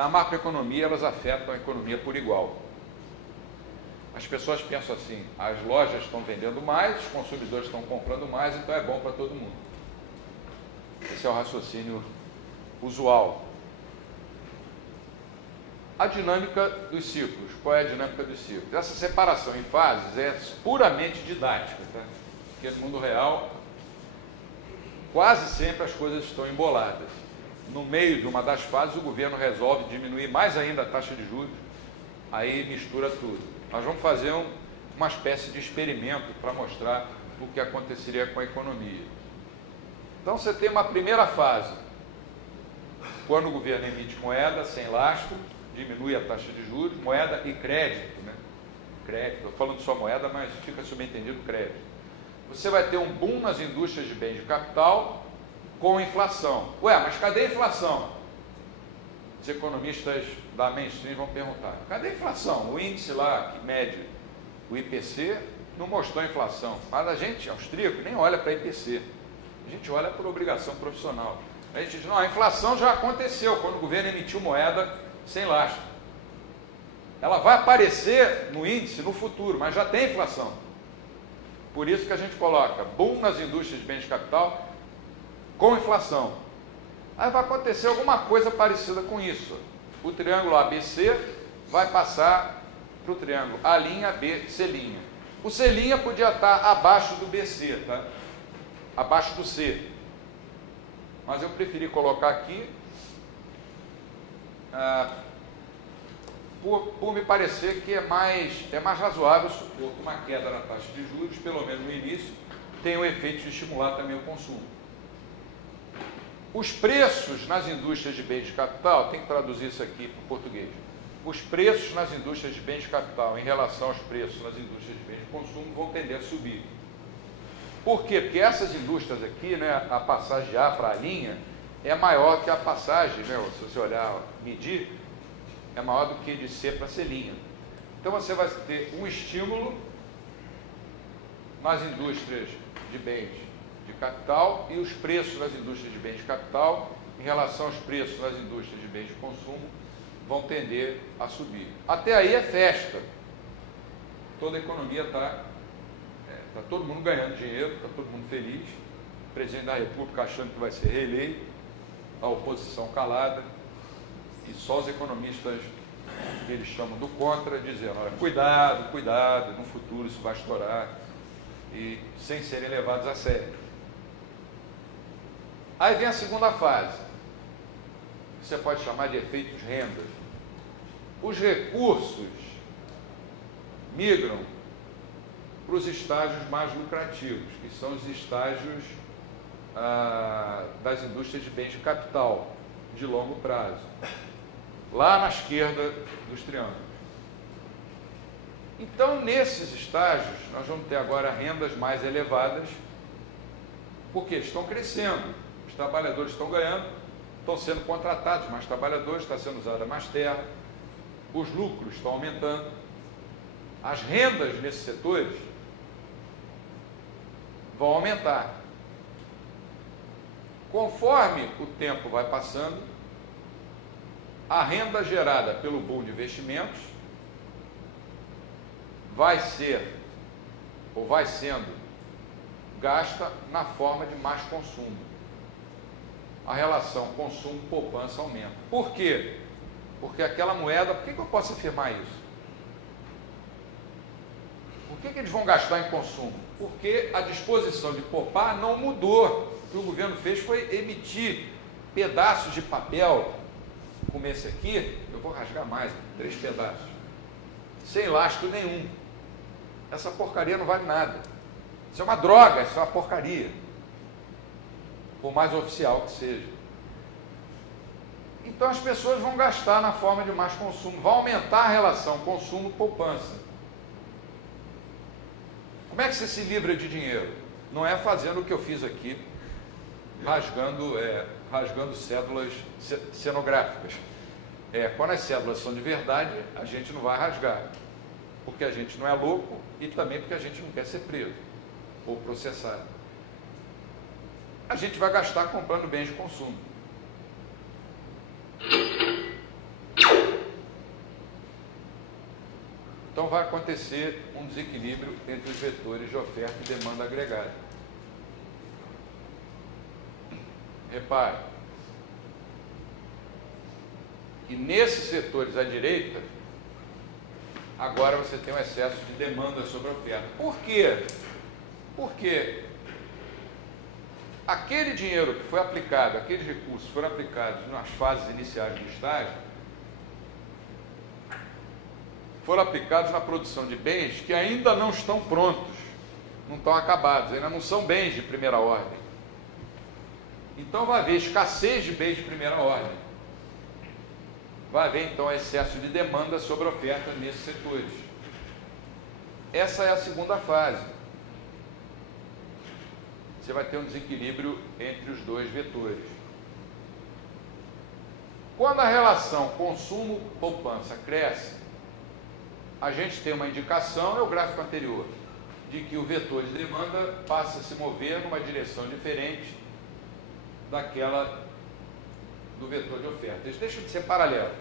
Na macroeconomia, elas afetam a economia por igual. As pessoas pensam assim, as lojas estão vendendo mais, os consumidores estão comprando mais, então é bom para todo mundo. Esse é o raciocínio usual. A dinâmica dos ciclos. Qual é a dinâmica dos ciclos? Essa separação em fases é puramente didática, tá? Porque no mundo real, quase sempre as coisas estão emboladas. No meio de uma das fases, o governo resolve diminuir mais ainda a taxa de juros, aí mistura tudo. Nós vamos fazer uma espécie de experimento para mostrar o que aconteceria com a economia. Então, você tem uma primeira fase, quando o governo emite moeda sem lastro, diminui a taxa de juros, moeda e crédito, né? Crédito, estou falando só moeda, mas fica subentendido crédito. Você vai ter um boom nas indústrias de bens de capital com inflação. Ué, mas cadê a inflação? Os economistas da mainstream vão perguntar, cadê a inflação? O índice lá que mede o IPC não mostrou a inflação, mas a gente, austríaco, nem olha para IPC, a gente olha por obrigação profissional. A gente diz, não, a inflação já aconteceu quando o governo emitiu moeda sem lastro. Ela vai aparecer no índice no futuro, mas já tem inflação. Por isso que a gente coloca boom nas indústrias de bens de capital com inflação. Aí vai acontecer alguma coisa parecida com isso. O triângulo ABC vai passar para o triângulo A', B', C'. O C' podia estar abaixo do BC, tá? Abaixo do C. Mas eu preferi colocar aqui por me parecer que é mais razoável supor que uma queda na taxa de juros, pelo menos no início, tem o efeito de estimular também o consumo. Os preços nas indústrias de bens de capital, tem que traduzir isso aqui para o português. Os preços nas indústrias de bens de capital em relação aos preços nas indústrias de bens de consumo vão tender a subir. Por quê? Porque essas indústrias aqui, né, a passagem de A para a linha é maior que a passagem, né, se você olhar, medir, é maior do que de C para C'. Então você vai ter um estímulo nas indústrias de bens de capital e os preços nas indústrias de bens de capital em relação aos preços nas indústrias de bens de consumo vão tender a subir. Até aí é festa. Toda a economia está todo mundo ganhando dinheiro, está todo mundo feliz. O presidente da República achando que vai ser reeleito, a oposição calada, e só os economistas que eles chamam do contra dizendo, olha, cuidado, cuidado, no futuro isso vai estourar, e sem serem levados a sério. Aí vem a segunda fase, que você pode chamar de efeitos renda. Os recursos migram para os estágios mais lucrativos, que são os estágios das indústrias de bens de capital de longo prazo, lá na esquerda dos triângulos. Então, nesses estágios, nós vamos ter agora rendas mais elevadas, porque estão crescendo, os trabalhadores estão ganhando, estão sendo contratados mais trabalhadores, está sendo usada mais terra, os lucros estão aumentando, as rendas nesses setores vão aumentar. Conforme o tempo vai passando, a renda gerada pelo boom de investimentos vai ser, ou vai sendo, gasta na forma de mais consumo. A relação consumo-poupança aumenta. Por quê? Porque aquela moeda, por que eu posso afirmar isso? Por que eles vão gastar em consumo? Porque a disposição de poupar não mudou. O que o governo fez foi emitir pedaços de papel, como esse aqui, eu vou rasgar mais, 3 pedaços, sem lastro nenhum. Essa porcaria não vale nada. Isso é uma droga, isso é uma porcaria. Por mais oficial que seja. Então as pessoas vão gastar na forma de mais consumo, vai aumentar a relação consumo-poupança. Como é que você se livra de dinheiro? Não é fazendo o que eu fiz aqui, rasgando cédulas cenográficas. Quando as cédulas são de verdade, a gente não vai rasgar, porque a gente não é louco e também porque a gente não quer ser preso ou processado. A gente vai gastar comprando bens de consumo. Então vai acontecer um desequilíbrio entre os vetores de oferta e demanda agregada. Repare que nesses setores à direita, agora você tem um excesso de demanda sobre a oferta. Por quê? Porque aquele dinheiro que foi aplicado, aqueles recursos foram aplicados nas fases iniciais do estágio, foram aplicados na produção de bens que ainda não estão prontos, não estão acabados, ainda não são bens de primeira ordem. Então vai haver escassez de bens de primeira ordem. Vai haver então excesso de demanda sobre a oferta nesses setores. Essa é a segunda fase. Você vai ter um desequilíbrio entre os dois vetores. Quando a relação consumo-poupança cresce, a gente tem uma indicação, é o gráfico anterior, de que o vetor de demanda passa a se mover numa direção diferente daquela do vetor de oferta. Eles deixam de ser paralelos.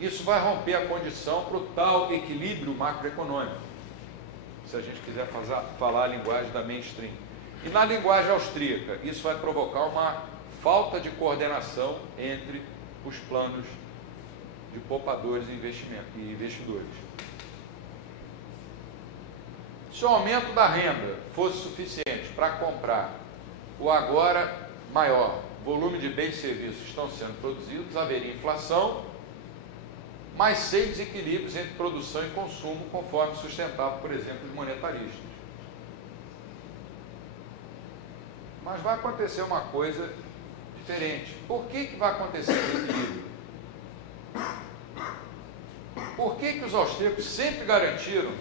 Isso vai romper a condição para o tal equilíbrio macroeconômico, se a gente quiser falar a linguagem da mainstream. E na linguagem austríaca, isso vai provocar uma falta de coordenação entre os planos de poupadores e investidores. Se o aumento da renda fosse suficiente para comprar o agora maior volume de bens e serviços estão sendo produzidos, haveria inflação, mas sem desequilíbrios entre produção e consumo, conforme sustentado, por exemplo, os monetaristas. Mas vai acontecer uma coisa diferente. Por que vai acontecer desequilíbrio? Por que os austríacos sempre garantiram,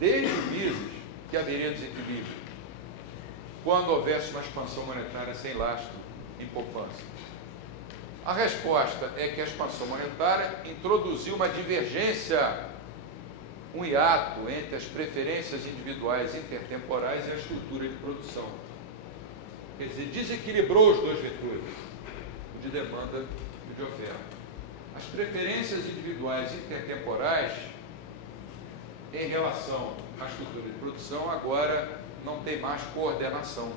desde Mises, que haveria desequilíbrio, quando houvesse uma expansão monetária sem lastro em poupança? A resposta é que a expansão monetária introduziu uma divergência, um hiato entre as preferências individuais intertemporais e a estrutura de produção. Quer dizer, desequilibrou os dois vetores, o de demanda e o de oferta. As preferências individuais intertemporais, em relação à estrutura de produção, agora não tem mais coordenação.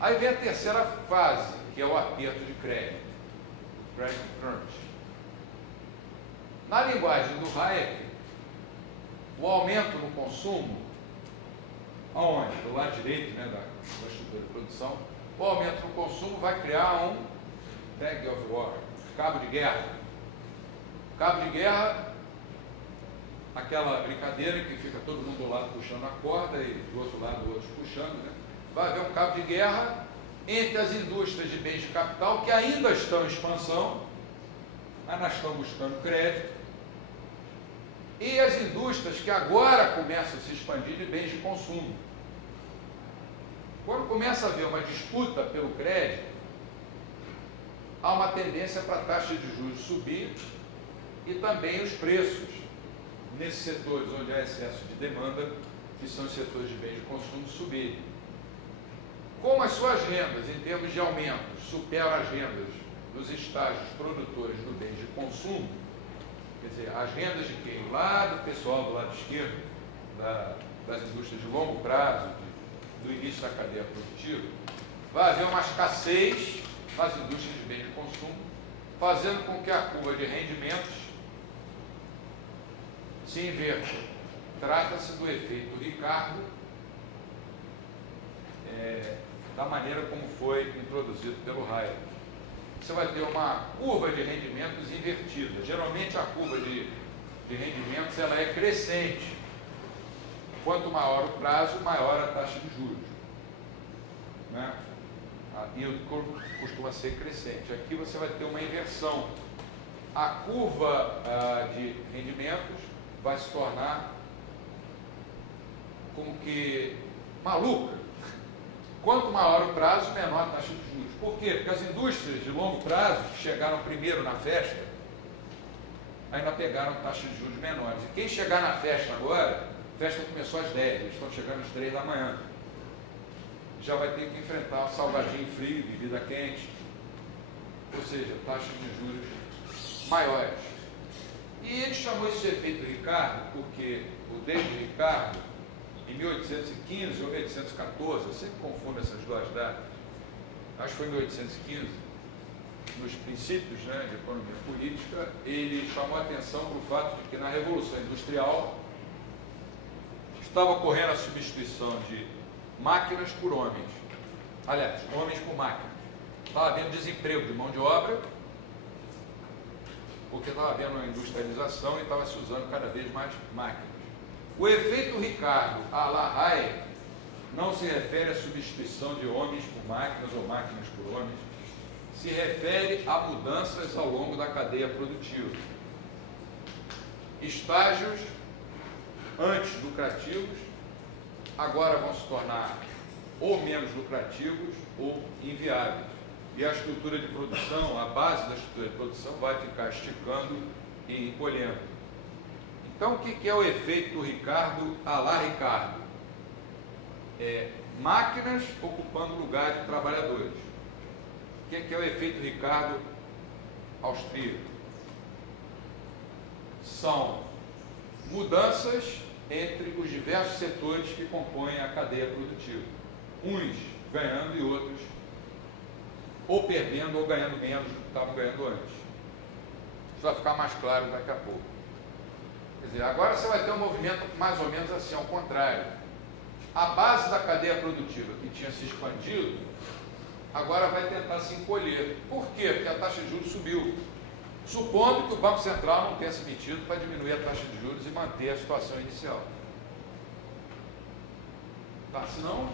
Aí vem a terceira fase, que é o aperto de crédito, credit crunch. Na linguagem do Hayek, o aumento no consumo, aonde? Do lado direito, né, da estrutura de produção, o aumento no consumo vai criar um tag of war, cabo de guerra. Cabo de guerra, aquela brincadeira que fica todo mundo do lado puxando a corda e do outro lado outros puxando, né? Vai haver um cabo de guerra entre as indústrias de bens de capital que ainda estão em expansão, mas estão buscando crédito, e as indústrias que agora começam a se expandir de bens de consumo. Quando começa a haver uma disputa pelo crédito, há uma tendência para a taxa de juros subir e também os preços nesses setores onde há excesso de demanda, que são os setores de bens de consumo, subirem. Como as suas rendas, em termos de aumentos, superam as rendas dos estágios produtores do bem de consumo, quer dizer, as rendas de quem? Lá do pessoal do lado esquerdo, das indústrias de longo prazo, do início da cadeia produtiva, vai haver uma escassez nas indústrias de bem de consumo, fazendo com que a curva de rendimentos se inverta. Trata-se do efeito Ricardo, da maneira como foi introduzido pelo Hayek. Você vai ter uma curva de rendimentos invertida. Geralmente a curva de rendimentos ela é crescente. Quanto maior o prazo, maior a taxa de juros, né? A yield curve costuma ser crescente. Aqui você vai ter uma inversão. A curva de rendimentos vai se tornar como que maluca. Quanto maior o prazo, menor a taxa de juros. Por quê? Porque as indústrias de longo prazo, que chegaram primeiro na festa, ainda pegaram taxas de juros menores. E quem chegar na festa agora, a festa começou às 10, eles estão chegando às 3 da manhã. Já vai ter que enfrentar salgadinho frio, bebida quente, ou seja, taxas de juros maiores. E ele chamou esse efeito Ricardo porque o David Ricardo, em 1815 ou 1814, eu sempre confundo essas duas datas, acho que foi em 1815, nos princípios, né, de economia política, ele chamou a atenção para o fato de que na Revolução Industrial estava ocorrendo a substituição de máquinas por homens. Aliás, homens por máquinas. Estava havendo desemprego de mão de obra, porque estava havendo uma industrialização e estava se usando cada vez mais máquinas. O efeito Ricardo à la Hayek não se refere à substituição de homens por máquinas ou máquinas por homens, se refere a mudanças ao longo da cadeia produtiva. Estágios antes lucrativos agora vão se tornar ou menos lucrativos ou inviáveis. E a estrutura de produção, a base da estrutura de produção vai ficar esticando e encolhendo. Então, o que é o efeito Ricardo à la Ricardo? Máquinas ocupando o lugar de trabalhadores. O que é o efeito Ricardo austríaco? São mudanças entre os diversos setores que compõem a cadeia produtiva. Uns ganhando e outros ou perdendo ou ganhando menos do que estavam ganhando antes. Isso vai ficar mais claro daqui a pouco. Quer dizer, agora você vai ter um movimento mais ou menos assim, ao contrário. A base da cadeia produtiva que tinha se expandido, agora vai tentar se encolher. Por quê? Porque a taxa de juros subiu. Supondo que o Banco Central não tenha se metido para diminuir a taxa de juros e manter a situação inicial. Tá? Senão,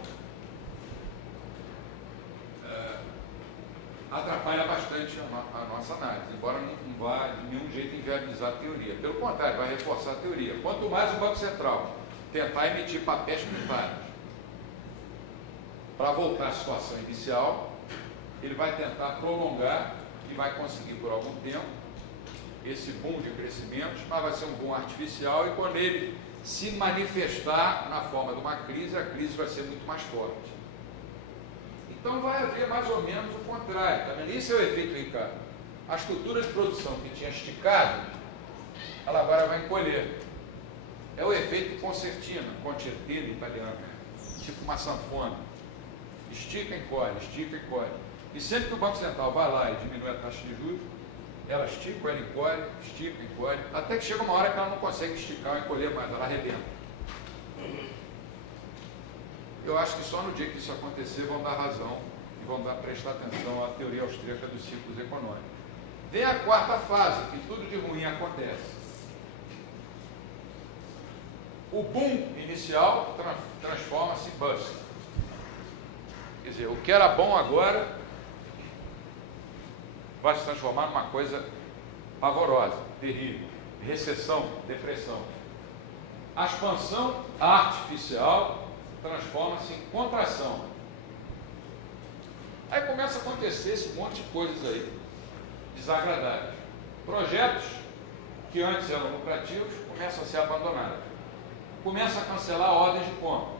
atrapalha bastante a nossa análise, embora não vá de nenhum jeito inviabilizar a teoria. Pelo contrário, vai reforçar a teoria. Quanto mais o Banco Central tentar emitir papéis primários para voltar à situação inicial, ele vai tentar prolongar e vai conseguir por algum tempo esse boom de crescimento, mas vai ser um boom artificial e quando ele se manifestar na forma de uma crise, a crise vai ser muito mais forte. Então vai haver mais ou menos o contrário, tá vendo? Isso é o efeito Ricardo. A estrutura de produção que tinha esticado, ela agora vai encolher. É o efeito concertino em italiano, tipo uma sanfona. Estica, encolhe, estica, encolhe. E sempre que o Banco Central vai lá e diminui a taxa de juros, ela estica, ela encolhe, estica, encolhe, até que chega uma hora que ela não consegue esticar ou encolher mais, ela arrebenta. Eu acho que só no dia que isso acontecer vão dar razão e vão prestar atenção à teoria austríaca dos ciclos econômicos. Vem a quarta fase, que tudo de ruim acontece. O boom inicial transforma-se em bust. Quer dizer, o que era bom agora vai se transformar numa coisa pavorosa, terrível. Recessão, depressão. A expansão artificial transforma-se em contração. Aí começa a acontecer esse monte de coisas aí, desagradáveis. Projetos que antes eram lucrativos começam a ser abandonados. Começa a cancelar ordens de compra.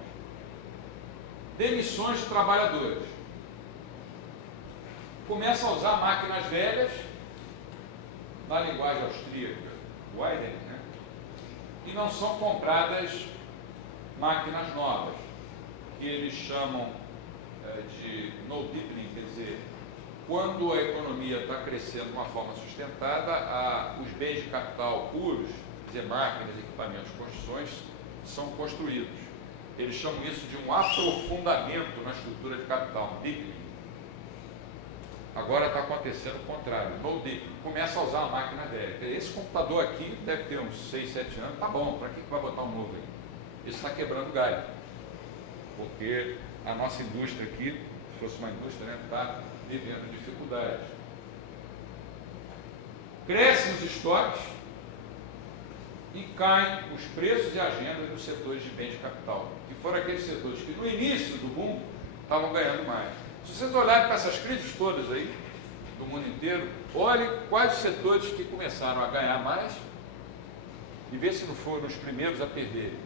Demissões de trabalhadores. Começa a usar máquinas velhas, na linguagem austríaca, Weiden, né? E não são compradas máquinas novas, que eles chamam de no deepening, quer dizer, quando a economia está crescendo de uma forma sustentada, os bens de capital puros, quer dizer, máquinas, equipamentos, construções, são construídos. Eles chamam isso de um aprofundamento na estrutura de capital, deepening. Agora está acontecendo o contrário, no deepening. Começa a usar a máquina velha. Esse computador aqui deve ter uns 6, 7 anos, tá bom, para que vai botar um novo aí? Isso está quebrando galho, porque a nossa indústria aqui, se fosse uma indústria, né, está vivendo dificuldades. Crescem os estoques e caem os preços e agendas dos setores de bens de capital, que foram aqueles setores que no início do boom estavam ganhando mais. Se vocês olharem para essas crises todas aí, do mundo inteiro, olhem quais os setores que começaram a ganhar mais e vê se não foram os primeiros a perderem.